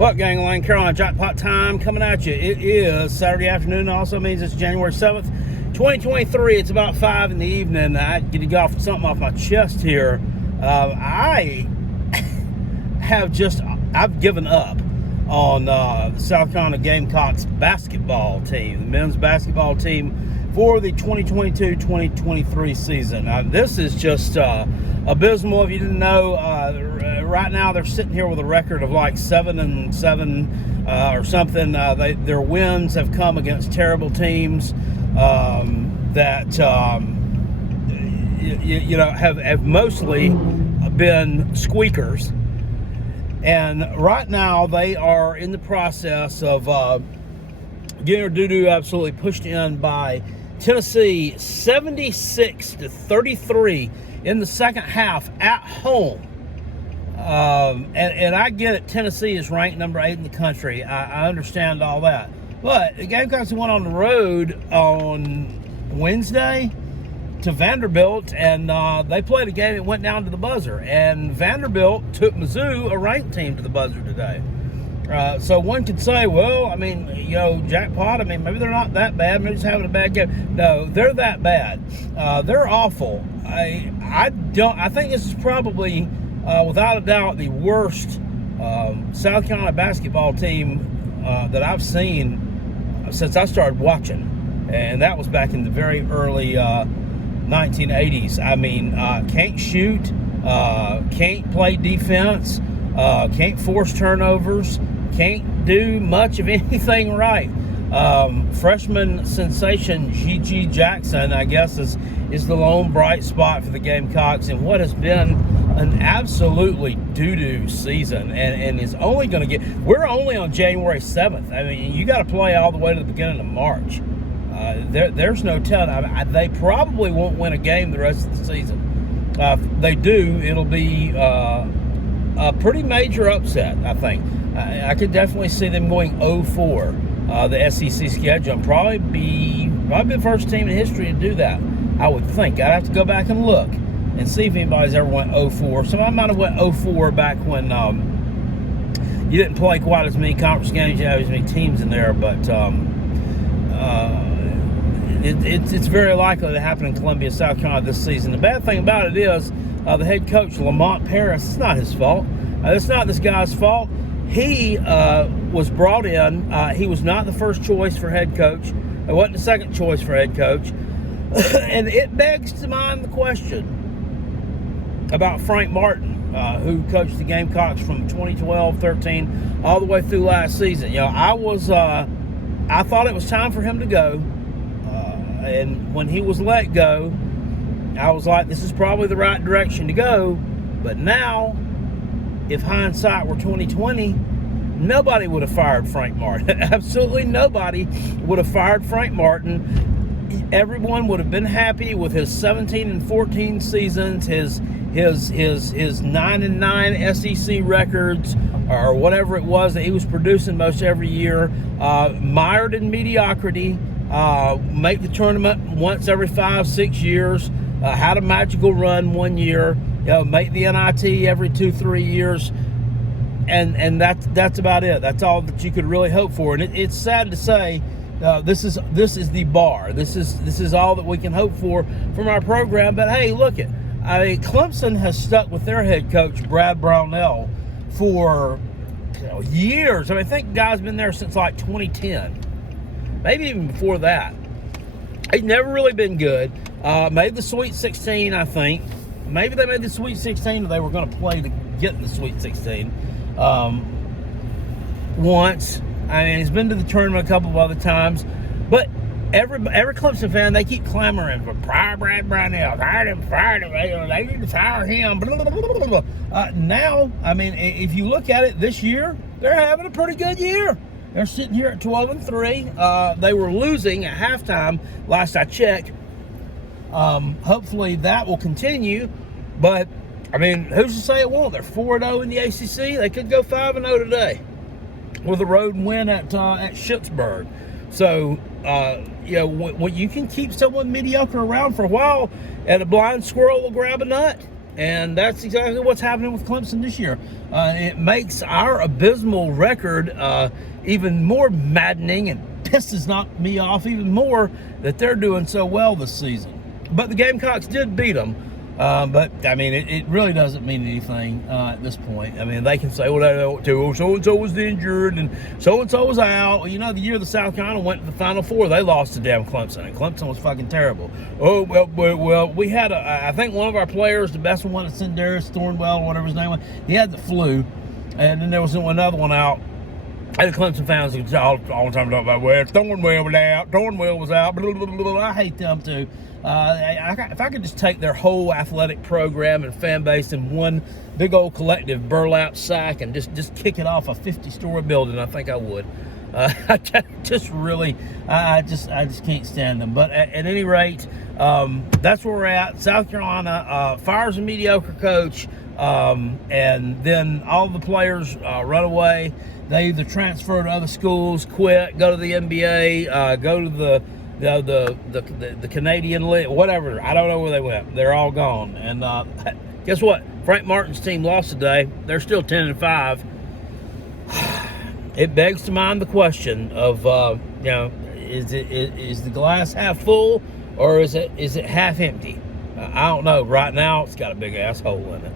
What gang line, Carolina Jackpot time coming at you. It is Saturday afternoon. It also means it's January 7th, 2023. It's about 5 in the evening. I get to get off something off my chest here. I I've given up on the South Carolina Gamecocks basketball team, the men's basketball team for the 2022-2023 season. This is just abysmal. If you didn't know, right now they're sitting here with a record of like 7-7 or something. Their wins have come against terrible teams that have mostly been squeakers. And right now they are in the process of getting their doo-doo absolutely pushed in by Tennessee 76-33 in the second half at home. And I get it, Tennessee is ranked number 8 in the country. I understand all that. But the Gamecocks went on the road on Wednesday to Vanderbilt, and they played a game that went down to the buzzer. And Vanderbilt took Mizzou, a ranked team, to the buzzer today. So one could say, well, I mean, Jackpot, maybe they're not that bad. Maybe just having a bad game. No, they're that bad. They're awful. I think this is probably, without a doubt, the worst South Carolina basketball team that I've seen since I started watching. And that was back in the very early 1980s. Can't shoot, can't play defense, can't force turnovers, can't do much of anything right. Freshman sensation G.G. Jackson, I guess, is the lone bright spot for the Gamecocks in what has been an absolutely doo-doo season, and is only going to we're only on January 7th. You got to play all the way to the beginning of March. There's no telling. They probably won't win a game the rest of the season. If they do, it'll be a pretty major upset, I think. I could definitely see them going 0-4 the SEC schedule, and probably be the first team in history to do that, I would think. I'd have to go back and look and see if anybody's ever went 0-4. Somebody might have went 0-4 back when you didn't play quite as many conference games, you have as many teams in there, but it's very likely to happen in Columbia, South Carolina this season. The bad thing about it is the head coach, Lamont Paris, it's not his fault. It's not this guy's fault. He was brought in. He was not the first choice for head coach. It wasn't the second choice for head coach. And it begs to mind the question about Frank Martin, who coached the Gamecocks from 2012-13 all the way through last season. I thought it was time for him to go. And when he was let go, I was like, this is probably the right direction to go. But now, if hindsight were 2020, nobody would have fired Frank Martin. Absolutely nobody would have fired Frank Martin. Everyone would have been happy with his 17-14 seasons, his 9-9 SEC records, or whatever it was that he was producing most every year, mired in mediocrity. Make the tournament once every 5-6 years, had a magical run one year, make the NIT every 2-3 years, and that's about it. That's all that you could really hope for. And it's sad to say, this is the bar. This is all that we can hope for from our program. But hey, look it. Clemson has stuck with their head coach Brad Brownell for years. I think the guy's been there since like 2010. Maybe even before that. He's never really been good. Made the Sweet 16, I think. Maybe they made the Sweet 16 or they were going to play to get in the Sweet 16 once. He's been to the tournament a couple of other times. But every Clemson fan, they keep clamoring for Brad Brownell. Fired him. They need to fire him. Blah, blah, blah, blah. Now, if you look at it this year, they're having a pretty good year. They're sitting here at 12-3. They were losing at halftime last I checked. Hopefully that will continue. But, who's to say it won't? They're 4-0 in the ACC. They could go 5-0 today with a road win at Schittsburg. So, when you can keep someone mediocre around for a while, and a blind squirrel will grab a nut, And that's exactly what's happening with Clemson this year. It makes our abysmal record even more maddening and pisses me off even more that they're doing so well this season. But the Gamecocks did beat them. But, I mean, it really doesn't mean anything at this point. I mean, they can say, well, so-and-so was injured and so-and-so was out. Well, you know, the year the South Carolina went to the Final Four, they lost to damn Clemson, and Clemson was fucking terrible. Oh, well, we had, I think one of our players, the best one at Darius Thornwell, whatever his name was, he had the flu, and then there was another one out. And the Clemson fans all the time talking about, well, Thornwell was out, Thornwell was out, blah, blah, blah, blah. I hate them too. If I could just take their whole athletic program and fan base in one big old collective burlap sack and just kick it off a 50-story building, I think I would. I just can't stand them. But at any rate, that's where we're at. South Carolina fires a mediocre coach, and then all the players run away. They either transfer to other schools, quit, go to the NBA, go to the Canadian League, whatever. I don't know where they went. They're all gone. And guess what? Frank Martin's team lost today. They're still 10-5. It begs to mind the question of, is the glass half full or is it half empty? I don't know. Right now, it's got a big ass hole in it.